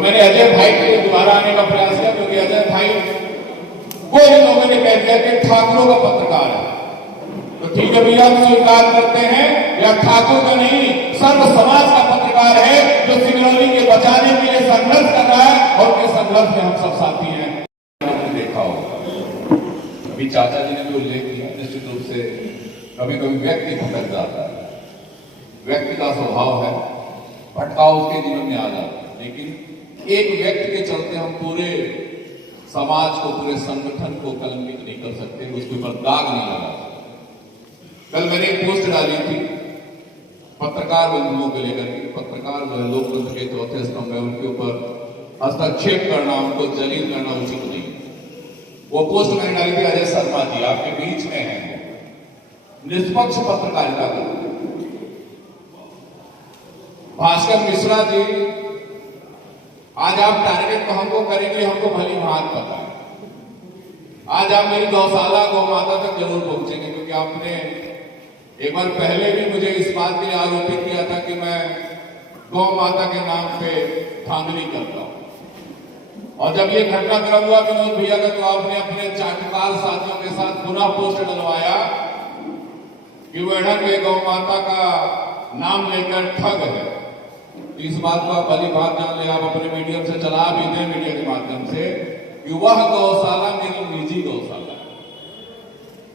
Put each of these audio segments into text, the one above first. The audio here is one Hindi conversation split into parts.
मैंने अजय भाई के दोबारा आने का प्रयास किया, क्योंकि अजय भाई को इन लोगों ने कह दिया कि ठाकुरों का पत्रकार है। तो ठीक है भैया, हम स्वीकार करते हैं, या ठाकुर का नहीं, सर्व समाज का पत्रकार है, जो सिंगरौली के बचाने के लिए संघर्ष कर रहा है, और के संघर्ष में हम सब साथी हैं। आपने देखा होगा, अभी चाचा जी ने भी उल्लेख किया, निश्चित रूप से कभी कभी व्यक्ति भटक जाता है, व्यक्ति का स्वभाव है, भटकाव उसके जीवन में आ जाता है, लेकिन एक व्यक्ति के चलते हम पूरे समाज को, पूरे संगठन को कलंकित नहीं कर सकते, उसके ऊपर दाग नहीं लगा सकते। कल मैंने एक पोस्ट डाली थी पत्रकार बंधुओं को लेकर के, पत्रकार जो है लोकतंत्र के चौथे स्तंभ है, उनके ऊपर हस्तक्षेप करना, उनको जलील करना उचित नहीं। वो पोस्ट मैंने डाली थी, अजय शर्मा जी आपके बीच में हैं, निष्पक्ष पत्रकारिता करते हैं। भास्कर मिश्रा जी, आज आप टारगेट तो हमको करेंगे, हमको भली भांत पता है। आज आप मेरी गौशाला गौ माता तक जरूर पहुंचेंगे, क्योंकि आपने एक बार पहले भी मुझे इस बात के लिए आरोपित किया था कि मैं गौ माता के नाम पे धांधली करता हूं। और जब ये घटनाक्रम हुआ विनोद भैया का, तो आपने अपने चाटुकार साथियों के साथ पुनः पोस्ट डलवाया कि वेढ़ा के गौ माता का नाम लेकर ठग है। इस बात को आप भली बात जान ले, आप अपने मीडियम से चला भी दें, मीडिया के माध्यम से, कि वह गौशाला मेरी निजी गौशाला है,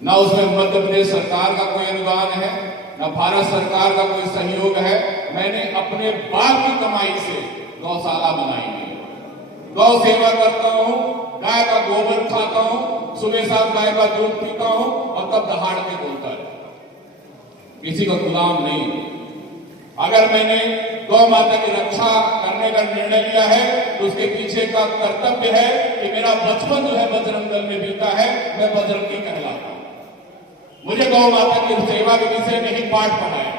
न उसमें मध्य प्रदेश सरकार का कोई अनुदान है, न भारत सरकार का कोई सहयोग है। मैंने अपने बाप की कमाई से गौशाला बनाई है, गौ सेवा करता हूं, गाय का गोबर खाता हूं, सुबह शाम गाय का दूध पीता हूं, और तब दहाड़ के बोलता है, किसी का गुलाम नहीं। अगर मैंने गौ माता की रक्षा करने का निर्णय लिया है, तो उसके पीछे का कर्तव्य है कि मेरा बचपन जो है बजरंग दल में बीता है, मैं बजरंगी कहलाता हूं। मुझे गौ माता की सेवा के विषय में ही पाठ पढ़ाया।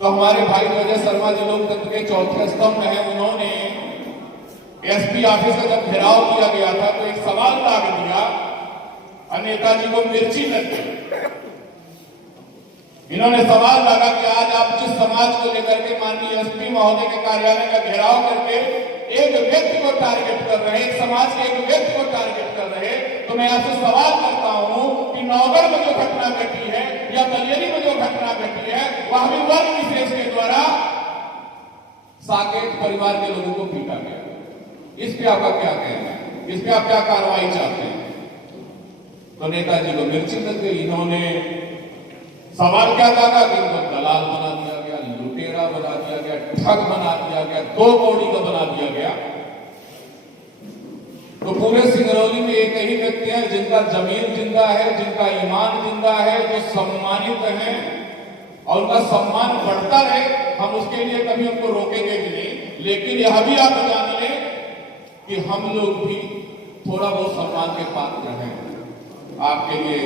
तो हमारे भाई अजय शर्मा जी लोकतंत्र के चौथे स्तंभ में है, उन्होंने एसपी ऑफिस का जब घेराव किया गया था, तो एक सवाल दाग दिया, नेताजी को मिर्ची लग गई। इन्होंने सवाल लगा कि आज आप जिस समाज को लेकर के माननीय एसपी महोदय के कार्यालय का घेराव करके एक व्यक्ति को टारगेट कर रहे, एक समाज के एक व्यक्ति को टारगेट कर रहे, तो मैं आपसे सवाल करता हूं कि नौगढ़ में जो घटना घटी है, या बलियरी में जो घटना घटी है, वह भी वर्ग विशेष के द्वारा साकेत परिवार के लोगों को पीटा गया। इस पे आपका क्या कहना है, इस पे आप क्या कार्रवाई चाहते हैं? तो नेताजी को मिर्ची लग गई। इन्होंने सवाल क्या था कि इनको दलाल बना दिया गया, लुटेरा बना दिया गया, ठग बना दिया गया, दो कौड़ी का बना दिया गया। तो पूरे सिंगरौली में एक ही व्यक्ति है जिनका जमीन जिंदा है, जिनका ईमान जिंदा है, जो सम्मानित है, और उनका सम्मान बढ़ता रहे, हम उसके लिए कभी उनको रोकेंगे भी नहीं। लेकिन यह भी आप जान लें कि हम लोग भी थोड़ा बहुत सम्मान के पात्र हैं। आपके लिए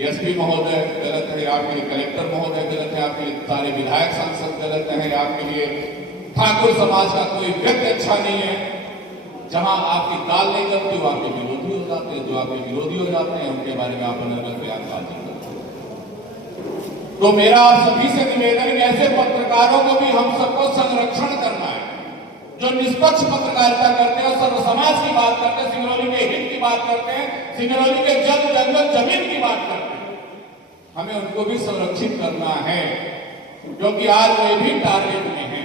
एसपी महोदय गलत है, आपके लिए कलेक्टर महोदय गलत है, आपके लिए सारे विधायक सांसद गलत है, आपके लिए ठाकुर समाज का कोई व्यक्ति अच्छा नहीं है। जहां आपकी दाल नहीं करती, वो आपके विरोधी हो जाते हैं, जो आपके विरोधी हो जाते हैं उनके बारे में आप अनर्गल बयान करते हैं। तो मेरा आप सभी से निवेदन है, ऐसे पत्रकारों को भी हम सबको संरक्षण करना है, जो निष्पक्ष पत्रकारिता करते हैं, सर्व समाज की बात करते हैं, सिंगरौली के हित की बात करते हैं, सिंगरौली के जल जंगल जमीन की बात करते हैं। हमें उनको भी संरक्षित करना है, क्योंकि आज वे भी टारगेट में हैं।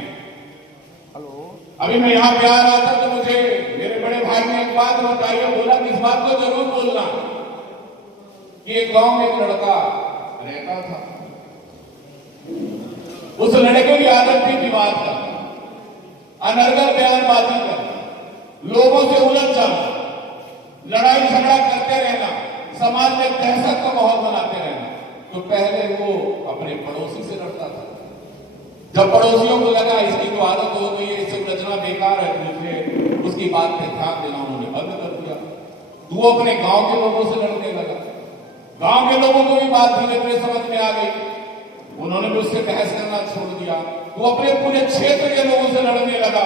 अभी मैं यहाँ पे आ रहा था, तो मुझे मेरे बड़े भाई ने एक बात बताई, बोला कि इस बात को जरूर बोलना कि एक गांव में एक लड़का रहता था, उस लड़के की आदत थी विवाद करना, अनर्गल बयानबाजी करना, लोगों से उलझ जाना, लड़ाई झगड़ा करते रहना, समाज में दहशत का माहौल बनाते रहना। तो पहले वो अपने पड़ोसी से लड़ता था। जब पड़ोसियों को लगा इसकी तो आदत हो गई है, इससे उलझना बेकार है, मुझे उसकी बात पे ध्यान देना उन्होंने बंद कर दिया। वो अपने गांव के लोगों से लड़ने लगा। गांव के लोगों को भी बात धीरे धीरे समझ में आ गई, उन्होंने भी उससे बहस करना छोड़ दिया। वो अपने पूरे क्षेत्र के लोगों से लड़ने लगा।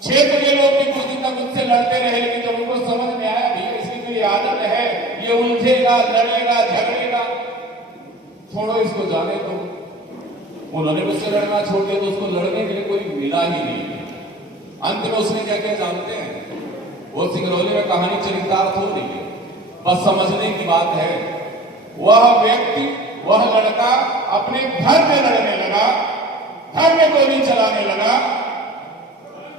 क्षेत्र के लोग भी कुछ दिन तक उससे लड़ते रहे, लेकिन जब उनको समझ में आया भैया इसकी मेरी आदत है, ये उलझेगा, लड़ेगा, झगड़ेगा, छोड़ो इसको जाने दो, उन्होंने मुझसे लड़ना छोड़ दिया। तो उसको लड़ने के लिए कोई मिला ही नहीं। अंत में उसने क्या क्या जानते हैं? वो सिंगरौली में कहानी चरितार्थ हो रही है, बस समझने की बात है। वह व्यक्ति, वह लड़का अपने घर में लड़ने लगा, घर में गोली चलाने लगा,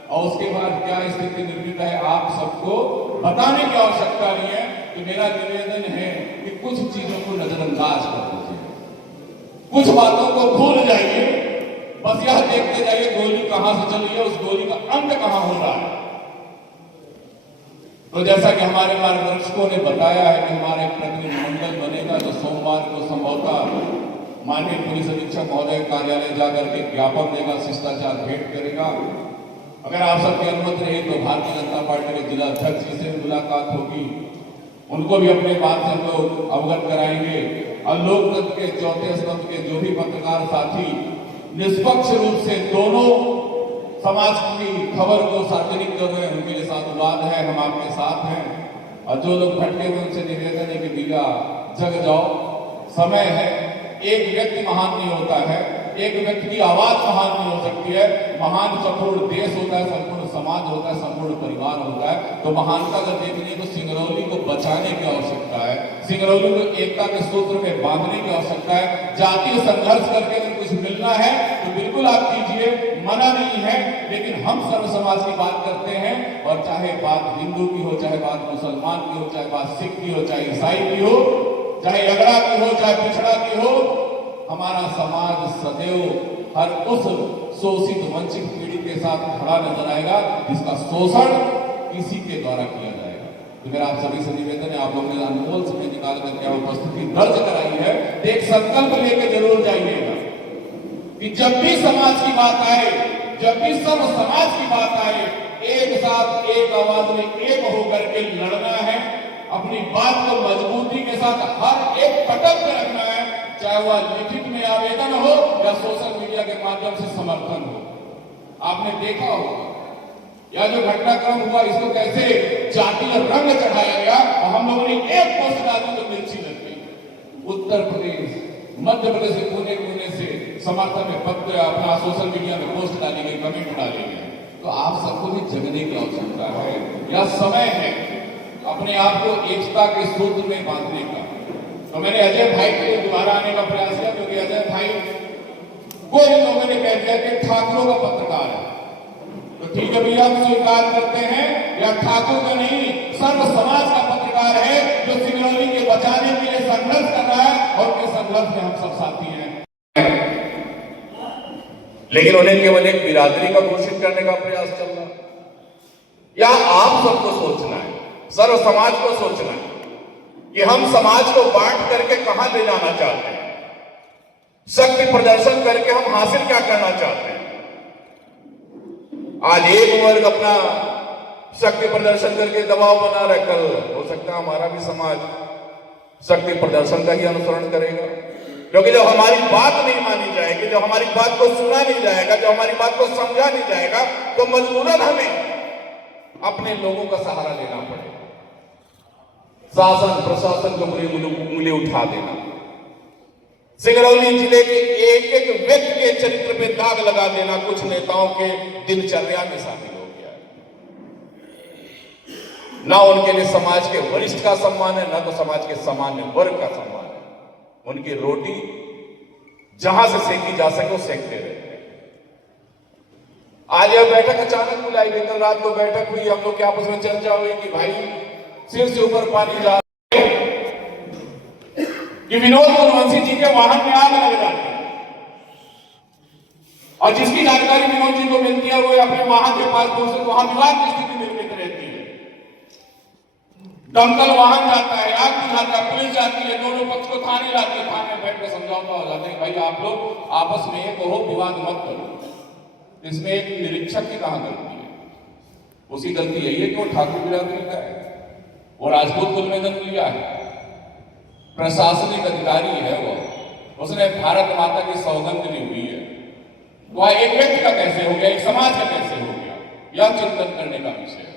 और उसके बाद क्या स्थिति निर्मित है आप सबको बताने की आवश्यकता नहीं है। तो मेरा निवेदन है कि कुछ चीजों को नजरअंदाज कर दीजिए, कुछ बातों को भूल जाइए, बस यह देखते जाइए गोली कहां से चल रही है, उस गोली का अंत कहां हो रहा है। तो जैसा कि हमारे मार्गदर्शकों ने बताया है कि हमारा एक प्रतिनिधिमंडल बनेगा जो सोमवार को संभवतः माननीय पुलिस अधीक्षक महोदय कार्यालय जाकर के ज्ञापन देगा, शिष्टाचार भेंट करेगा। अगर आप सबकी अनुमति रही तो भारतीय जनता पार्टी के जिला अध्यक्ष जी से मुलाकात होगी, उनको भी अपने बात से हम लोग अवगत कराएंगे। और लोकतंत्र के चौथे स्तंभ के जो भी पत्रकार साथी निष्पक्ष रूप से दोनों समाज की खबर को सार्वजनिक कर रहे हैं, उनके लिए साधुवाद है, हम आपके साथ हैं। और जो लोग भटके हुए उनसे निवेदन है कि भैया जग जाओ, समय है। एक व्यक्ति महान नहीं होता है, एक व्यक्ति की आवाज महान नहीं हो सकती है। महान संपूर्ण देश होता है, संपूर्ण समाज होता है, संपूर्ण परिवार होता है। तो महानता अगर देखनी तो सिंगरौली को बचाने की आवश्यकता है, सिंगरौली को एकता के सूत्र में बांधने की आवश्यकता है। जातीय संघर्ष करके अगर कुछ मिलना है तो बिल्कुल आप कीजिए, मना नहीं है। लेकिन हम सर्व समाज की बात करते हैं, और चाहे बात हिंदू की हो, चाहे बात मुसलमान की हो, चाहे बात सिख की हो, चाहे ईसाई की हो, चाहे अगड़ा की हो, चाहे पिछड़ा की हो, हमारा समाज सदैव हर उस शोषित वंचित पीढ़ी के साथ खड़ा नजर आएगा जिसका शोषण किसी के द्वारा किया जाएगा। तो मेरा आप सभी से निवेदन है, आप लोगों ने अनमोल समय निकाल कर क्या उपस्थिति दर्ज कराई है, एक संकल्प लेके जरूर जाइएगा कि जब भी समाज की बात आए, जब भी सब समाज की बात आए, एक साथ एक आवाज में एक होकर के लड़ना है। अपनी बात को मजबूती के साथ हर एक पटक पे रखना है, चाहे वह लिखित में आवेदन हो या सोशल मीडिया के माध्यम से समर्थन हो। आपने देखा होगा यह जो घटनाक्रम हुआ, इसको कैसे जातीय रंग चढ़ाया गया, और हम लोगों ने एक पोस्ट डाली तो मिर्ची लग गई। उत्तर प्रदेश, मध्य प्रदेश के कोने कोने से समर्थन में पत्र, अपना सोशल मीडिया में पोस्ट डाली गई, कमेंट डाले गए। तो आप सबको भी जगने की आवश्यकता है। यह समय है अपने आप को एकता के सूत्र में बांधने का। तो मैंने अजय भाई के लिए दोबारा आने का प्रयास किया, क्योंकि अजय भाई को इन लोगों ने कह दिया कि ठाकुरों का पत्रकार है। तो ठीक है भैया, हम स्वीकार करते हैं, या ठाकुर का नहीं, सर्व समाज का पत्रकार है जो सिंगरौली के बचाने के लिए संघर्ष कर रहा है, और उनके संघर्ष में हम सब साथी हैं। लेकिन उन्हें केवल एक बिरादरी का घोषित करने का प्रयास चल रहा है। या आप सबको सोचना है, सर्व समाज को सोचना है कि हम समाज को बांट करके कहां ले जाना चाहते हैं, शक्ति प्रदर्शन करके हम हासिल क्या करना चाहते हैं। आज एक वर्ग अपना शक्ति प्रदर्शन करके दबाव बना रहा है, कल हो सकता है हमारा भी समाज शक्ति प्रदर्शन का ही अनुसरण करेगा। क्योंकि जब हमारी बात नहीं मानी जाएगी, जब हमारी बात को सुना नहीं जाएगा, जब हमारी बात को समझा नहीं जाएगा, तो मजबूरन हमें अपने लोगों का सहारा लेना पड़ेगा। शासन प्रशासन को उंगली उठा देना, सिंगरौली जिले के एक एक व्यक्ति के चरित्र पे दाग लगा देना कुछ नेताओं के दिनचर्या में शामिल हो गया है। ना उनके लिए समाज के वरिष्ठ का सम्मान है, ना तो समाज के सामान्य वर्ग का सम्मान है। उनकी रोटी जहां से सेकी जा सके वो सेकते रहते हैं। आज यह बैठक अचानक बुलाई गई, कल रात को बैठक हुई, हम लोग के आपस में चर्चा हुई कि भाई सिर से ऊपर पानी जा कि विनोद गुणवंशी जी के वाहन में आग लग जाती है, और जिसकी जानकारी विनोद जी को मिलती है वो अपने वाहन के पास पहुंचते, वहां विवाद की स्थिति निर्मित रहती है। दमकल वाहन जाता है, आग बुझाता है, पुलिस जाती है, दोनों पक्ष को थाने लाती है, थाने में बैठ कर समझौता हो जाता है, भाई आप लोग आपस में एक हो, विवाद मत करो। इसमें एक निरीक्षक की कहां गलती है? उसकी गलती यही है कि वो ठाकुर बिरादरी का है, वो राजपूत कुल में जन्म लिया है, प्रशासनिक अधिकारी है वो, उसने भारत माता की सौगंध ली हुई है। वह एक व्यक्ति का कैसे हो गया, एक समाज का कैसे हो गया, यह चिंतन करने का विषय है।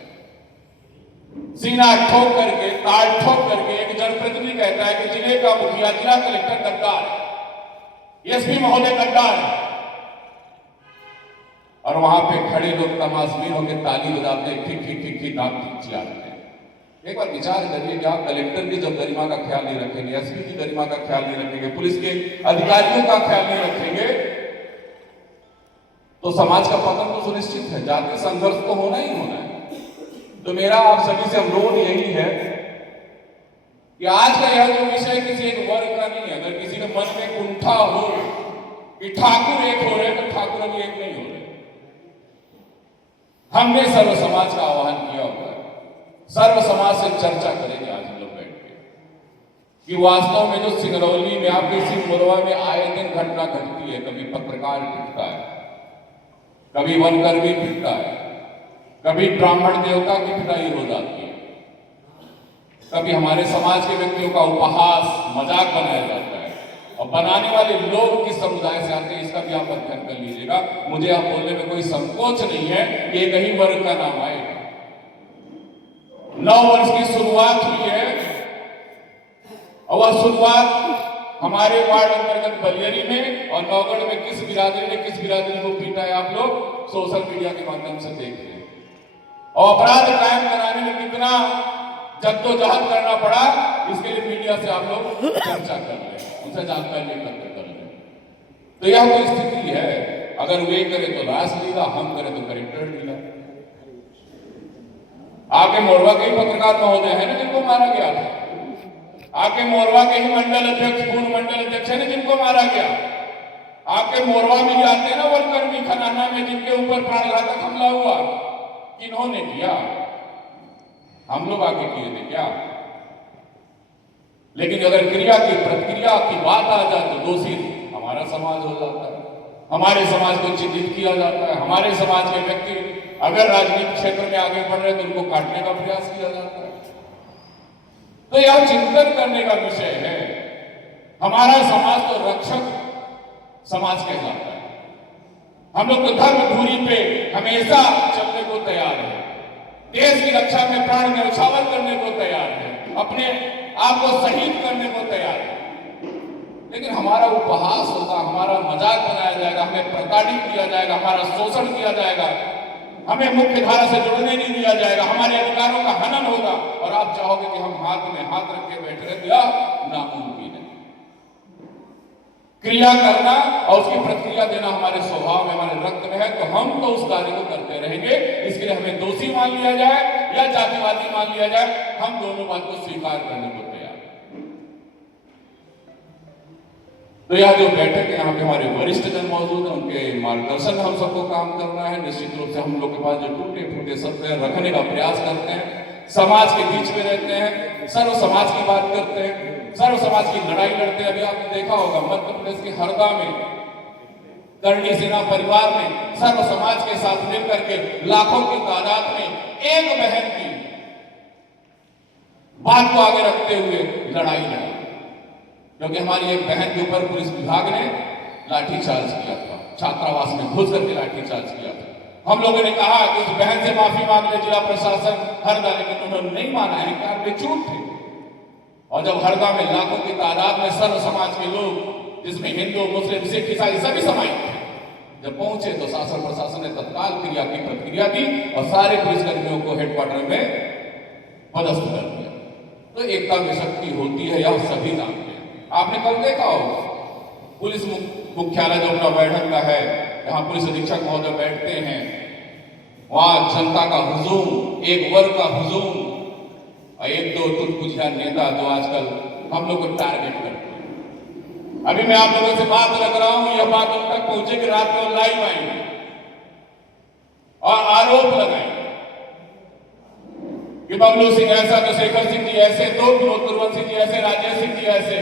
सीना ठोक करके, ताल ठोक करके एक जनप्रतिनिधि कहता है कि जिले का मुखिया, जिला कलेक्टर गद्दार है, एसपी महोदय गद्दार है। और वहां पे खड़े लोग तमाशबीन होकर ताली बजाते हैं, ठीक ठीक ठीक ठीक आप ठीक चिल्लाते हैं। एक बार विचार करिए कि आप कलेक्टर की जब गरिमा का ख्याल नहीं रखेंगे, एसपी की गरिमा का ख्याल नहीं रखेंगे, पुलिस के अधिकारियों का ख्याल नहीं रखेंगे, तो समाज का पतन तो सुनिश्चित है। जातीय संघर्ष तो होना ही होना है। तो मेरा आप सभी से अनुरोध यही है कि आज का यह जो विषय किसी एक वर्ग का नहीं है। अगर किसी के मन में कुंठा हो कि ठाकुर एक हो रहे तो ठाकुर अभी एक नहीं हो रहे। हमने सर्व समाज का आह्वान किया हुआ है, सर्व समाज से चर्चा करेंगे आज हम लोग बैठ के कि वास्तव में जो सिंगरौली में आपके इसी मोरवा में आए दिन घटना घटती है। कभी पत्रकार पिटता है, कभी वनकर्मी पिटता है, कभी ब्राह्मण देवता की पिटाई हो जाती है, कभी हमारे समाज के व्यक्तियों का उपहास मजाक बनाया जाता है और बनाने वाले लोग किस समुदाय से आते हैं इसका भी आप अध्ययन कर लीजिएगा। मुझे आप बोलने में कोई संकोच नहीं है कि एक ही वर्ग का नाम आएगा। 9 वर्ष की शुरुआत हुई है और वह शुरुआत हमारे वार्ड अंतर्गत बलियरी में और नौगढ़ में किस बिरादरी ने किस बिरादरी को पीटा है आप लोग सोशल मीडिया के माध्यम से देख रहे हैं। और अपराध कायम कराने में कितना जद्दोजहद करना पड़ा इसके लिए मीडिया से आप लोग चर्चा कर रहे हैं, उनसे जानकारी एकत्र कर रहे हैं। तो यह तो स्थिति है। अगर वे करें तो रासलीला, हम करें तो करेक्टर लीला। आपके मोरवा के ही पत्रकार महोदय है ना जिनको मारा गया था, आपके मोरवा के ही मंडल अध्यक्ष पूर्व मंडल अध्यक्ष है ना जिनको मारा गया, आपके मोरवा में जाते हैं ना वनकर्मी खनाना में जिनके ऊपर प्राणघातक हमला हुआ, किन्होंने किया? हम लोग आगे किए थे क्या? लेकिन अगर क्रिया की प्रतिक्रिया की बात आ जाए तो दोषी हमारा समाज हो जाता है, हमारे समाज को चिन्हित किया जाता है, हमारे समाज के व्यक्ति अगर राजनीतिक क्षेत्र में आगे बढ़ रहे तो उनको काटने का प्रयास किया जाता है। तो यह चिंतन करने का विषय है। हमारा समाज तो रक्षक समाज कहलाता है। हम लोग तो धर्म धुरी पे हमेशा चलने को तैयार है, देश की रक्षा में प्राण न्यौछावर करने को तैयार है, अपने आप को शहीद करने को तैयार है। लेकिन हमारा उपहास होगा, हमारा मजाक बनाया जाएगा, हमें प्रताड़ित किया जाएगा, हमारा शोषण किया जाएगा, हमें मुख्य धारा से जुड़ने नहीं दिया जाएगा, हमारे अधिकारों का हनन होगा और आप चाहोगे कि हम हाथ में हाथ रख के बैठे रहे, यह नामुमकिन है। क्रिया करना और उसकी प्रतिक्रिया देना हमारे स्वभाव में, हमारे रक्त में है, तो हम तो उस कार्य को करते रहेंगे। इसके लिए हमें दोषी मान लिया जाए या जातिवादी मान लिया जाए, हम दोनों बात को स्वीकार करने को तैयार। तो यह जो बैठक है यहाँ पे हमारे वरिष्ठ जन मौजूद है, उनके मार्गदर्शन हम सबको काम करना है। निश्चित रूप से हम लोग के पास जो टूटे फूटे शब्द रखने का प्रयास करते हैं, समाज के बीच में रहते हैं, सर्व समाज की बात करते हैं, सर्व समाज की लड़ाई लड़ते हैं। अभी आपने देखा होगा मध्य प्रदेश के हरदा में करणी सेना परिवार ने सर्व समाज के साथ मिलकर के लाखों की तादाद में एक बहन की बात को आगे रखते हुए लड़ाई लड़ी, क्योंकि हमारी एक बहन के ऊपर पुलिस विभाग ने लाठीचार्ज किया था, छात्रावास में घुस करके लाठीचार्ज किया था। हम लोगों ने कहा कि उस बहन से माफी मांग ले जिला प्रशासन हरदा, लेकिन उन्होंने नहीं माना है कि आप बेचूक थे। और जब हरदा में लाखों की तादाद में सर्व समाज के लोग, जिसमें हिंदू मुस्लिम सिख ईसाई सभी समाज थे, जब पहुंचे तो शासन प्रशासन ने तत्काल क्रिया की प्रतिक्रिया दी और सारे पुलिसकर्मियों को हेडक्वार्टर में पदस्थ कर दिया। तो एकता में शक्ति होती है, यह सभी जानते हैं। आपने कल देखा होगा पुलिस मुख्यालय जो अपना बैठक का है, जहां पुलिस अधीक्षक महोदय बैठते हैं, वहां जनता का हुजूम, एक वर्ग का हुजूम और एक दो टुटपुटिया नेता जो आजकल हम लोग को टारगेट करते हैं। अभी मैं आप लोगों से बात लग रहा हूं, यह बात उन तक पहुंचे कि रात में लाइव आएंगे और आरोप लगाएंगे कि बबलू सिंह ऐसा, तो शेखर सिंह जी ऐसे, तो विनोद कुरवंशी जी ऐसे, राजेश सिंह जी ऐसे।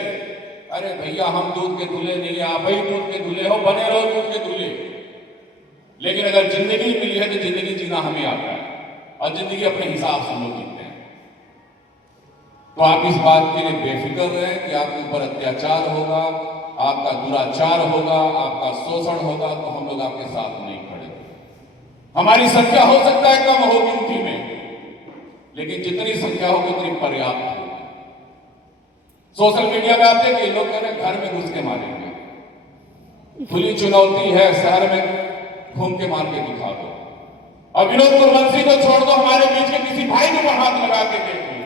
अरे भैया, हम दूध के दूल्हे नहीं है, आप ही दूध के दूल्हे हो, बने रहो दूध के दूल्हे। लेकिन अगर जिंदगी मिली है तो जिंदगी जीना हमें आता है और जिंदगी अपने हिसाब से लोग जीते हैं। तो आप इस बात के लिए बेफिक्र रहें कि आपके ऊपर अत्याचार होगा, आपका दुराचार होगा, आपका शोषण होगा, तो हम लोग आपके साथ नहीं खड़े। हमारी संख्या हो सकता है कम हो गिनती में, लेकिन जितनी संख्या होगी उतनी पर्याप्त होगी। सोशल मीडिया में आप देखिए लोग कह रहे हैं घर में घुस के मारेंगे। खुली चुनौती है, शहर में घूम के मार के दिखा दो। और विनोद कुरवंशी को छोड़ दो, हमारे बीच के किसी भाई को हाथ लगा के देखिए।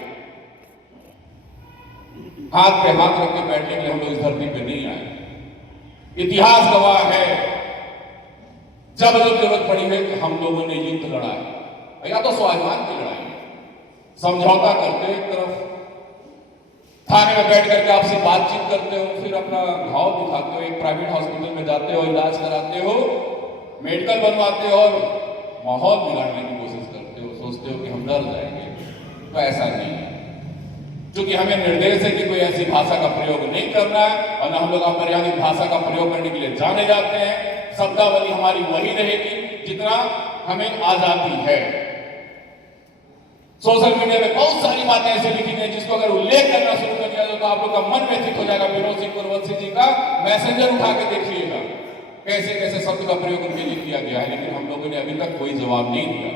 हाथ पे हाथ रख के बैठने के लिए हम लोग इस धरती पे नहीं आए। इतिहास गवाह है, जब जब जरूरत पड़ी है कि हम लोगों ने युद्ध लड़ा है, या तो स्वाभिमान की लड़ाई है, समझौता करते हो, एक तरफ थाने में बैठ करके आपसे बातचीत करते हो, फिर अपना घाव दिखाते हो, एक प्राइवेट हॉस्पिटल में जाते हो, इलाज कराते हो, मेडिकल बनवाते हो और माहौल बिगाड़ने की कोशिश करते हो, सोचते हो कि हम डर जाएंगे। तो ऐसा नहीं है, क्योंकि हमें निर्देश है कि कोई ऐसी भाषा का प्रयोग नहीं करना है और न हम लोग अमर्यादित भाषा का प्रयोग करने के लिए जाने जाते हैं। शब्दावली हमारी वही रहेगी जितना हमें आजादी है। सोशल मीडिया में बहुत सारी बातें ऐसी लिखी गई जिसको अगर उल्लेख करना शुरू कर दिया तो आप लोग का मन व्यथित हो जाएगा। विनोद सिंह कुरवंशी जी का मैसेंजर उठा के देखिएगा, कैसे कैसे शब्द का प्रयोग उनके लिए किया गया है, लेकिन हम लोगों ने अभी तक कोई जवाब नहीं दिया।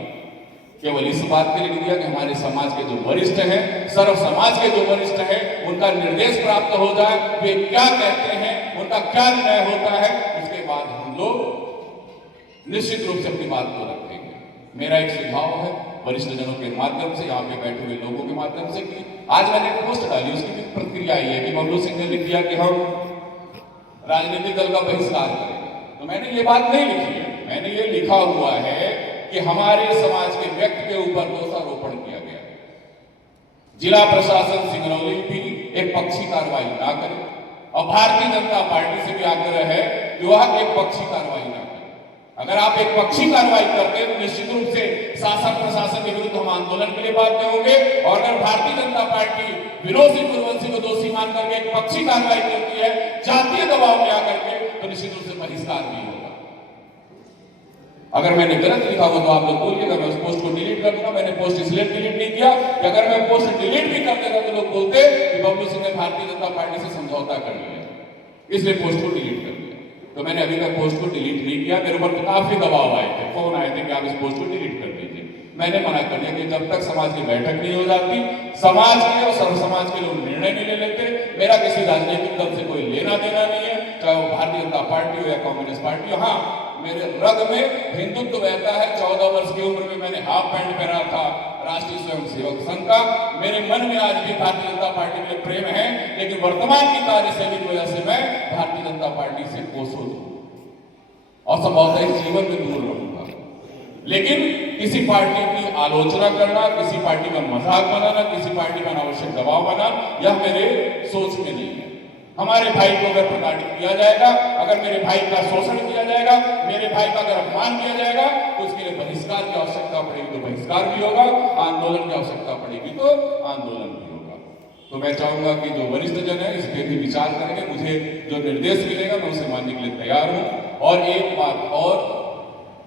केवल इस बात के लिए दिया कि हमारे समाज के जो वरिष्ठ हैं, सर्व समाज के जो वरिष्ठ हैं, उनका निर्देश प्राप्त हो जाए, वे क्या कहते हैं, उनका क्या निर्णय होता है, उसके बाद हम लोग निश्चित रूप से अपनी बात को रखेंगे। मेरा एक सुझाव है वरिष्ठ जनों के माध्यम से, यहाँ पे बैठे हुए लोगों के माध्यम से, कि आज मैंने एक पोस्ट डाली, उसकी भी प्रतिक्रिया आई है कि बबलू सिंह ने लिख दिया कि हम राजनीतिक दल का बहिष्कार करेंगे। तो मैंने ये बात नहीं लिखी है, मैंने ये लिखा हुआ है कि हमारे समाज के व्यक्ति के ऊपर दोषारोपण किया गया। जिला प्रशासन सिंगरौली भी एक पक्षी कार्रवाई ना करे और भारतीय जनता पार्टी से भी आग्रह है कि वह एक पक्षी कार्रवाई ना करे। अगर आप एक पक्षी कार्रवाई करते हैं तो निश्चित रूप से शासन प्रशासन के विरुद्ध हम आंदोलन के लिए बाध्य होंगे, और अगर भारतीय जनता पार्टी विनोद सिंह कुरवंशी को दोषी मान करके एक पक्षी कार्रवाई करती है जातीय दबाव में आकर के, तो निश्चित रूप से बहिष्कार भी होगा। अगर मैंने गलत लिखा हो तो आप लोग बोलिएगा, मैं उस पोस्ट को डिलीट कर दूंगा। मैंने पोस्ट इसलिए डिलीट नहीं किया कि अगर मैं पोस्ट डिलीट भी कर देता तो लोग बोलते कि बबलू सिंह ने भारतीय जनता पार्टी से समझौता कर लिया, इसलिए पोस्ट को डिलीट कर दिया। तो मैंने अभी तक पोस्ट को डिलीट नहीं किया। मेरे ऊपर काफी दबाव आए थे, फोन आए थे कि आप इस पोस्ट को डिलीट कर दीजिए। मैंने मना कर दिया कि जब तक समाज की बैठक नहीं हो जाती, समाज के और सर्व समाज के लोग निर्णय नहीं ले लेते, मेरा किसी राजनीतिक दल से कोई लेना देना नहीं है, चाहे वो भारतीय जनता पार्टी हो या कांग्रेस पार्टी हो। हाँ, मेरे रग में हिंदुत्व बहता है। 14 वर्ष की उम्र में मैंने हाफ पैंट पहना था राष्ट्रीय स्वयंसेवक संघ का। मेरे मन में आज भी भारतीय जनता पार्टी में प्रेम है, लेकिन वर्तमान की कार्यशैली की वजह से मैं भारतीय जनता पार्टी से कोसों और संभवतः इस जीवन में दूर रहूंगा। लेकिन किसी पार्टी की आलोचना करना, किसी पार्टी का मजाक बनाना, किसी पार्टी का अनावश्यक दबाव बनाना, यह मेरे सोच में नहीं है। हमारे भाई को अगर प्रताड़ित किया जाएगा, अगर मेरे भाई का शोषण किया जाएगा, मेरे भाई का अगर अपमान किया जाएगा, तो उसके लिए बहिष्कार की आवश्यकता पड़ेगी तो बहिष्कार भी होगा, आंदोलन की आवश्यकता पड़ेगी तो आंदोलन भी होगा। तो मैं चाहूंगा कि जो वरिष्ठ जन है इस पर भी विचार करेंगे। मुझे जो निर्देश मिलेगा मैं उसे मानने के लिए तैयार हूं। और एक बात और,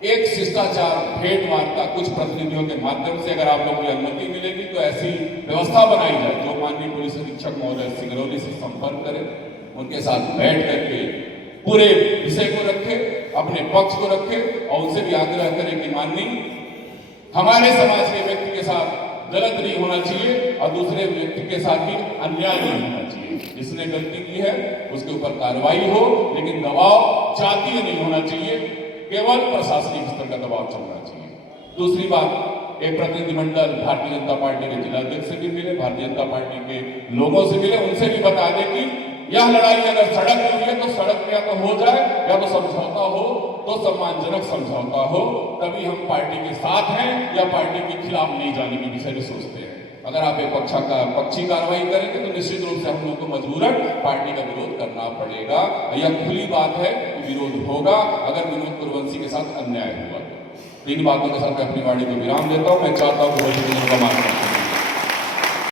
एक शिष्टाचार भेंट वार्ता कुछ प्रतिनिधियों के माध्यम से अगर आप लोगों की अनुमति मिलेगी तो ऐसी व्यवस्था बनाई जाए जो माननीय पुलिस अधीक्षक महोदय सिंगरौली से संपर्क करें, उनके साथ बैठ करके पूरे विषय को रखें, अपने पक्ष को रखें और उनसे भी आग्रह करें कि माननीय हमारे समाज के व्यक्ति के साथ गलत नहीं होना चाहिए और दूसरे व्यक्ति के साथ भी अन्याय नहीं होना चाहिए। जिसने गलती की है उसके ऊपर कार्रवाई हो, लेकिन दबाव जातीय नहीं होना चाहिए, केवल प्रशासनिक स्तर का दबाव चलना चाहिए। दूसरी बात, एक प्रतिनिधिमंडल भारतीय जनता पार्टी के जिलाध्यक्ष से भी मिले, भारतीय जनता पार्टी के लोगों से मिले, उनसे भी बता दें कि यह लड़ाई अगर सड़क में हुई है तो सड़क में या तो हो जाए या तो समझौता हो, तो सम्मानजनक समझौता हो, तभी हम पार्टी के साथ हैं या पार्टी के खिलाफ नहीं जाने के विषय में सोचते हैं। अगर आप एक पक्षी कार्रवाई करेंगे तो निश्चित रूप से हम लोग को मजबूरन पार्टी का विरोध करना पड़ेगा। यह खुली बात है कि विरोध होगा अगर विनोद कुरवंशी के साथ अन्याय हुआ। इन बातों के साथ मैं अपनी वाणी को विराम देता हूं। मैं चाहता हूं कि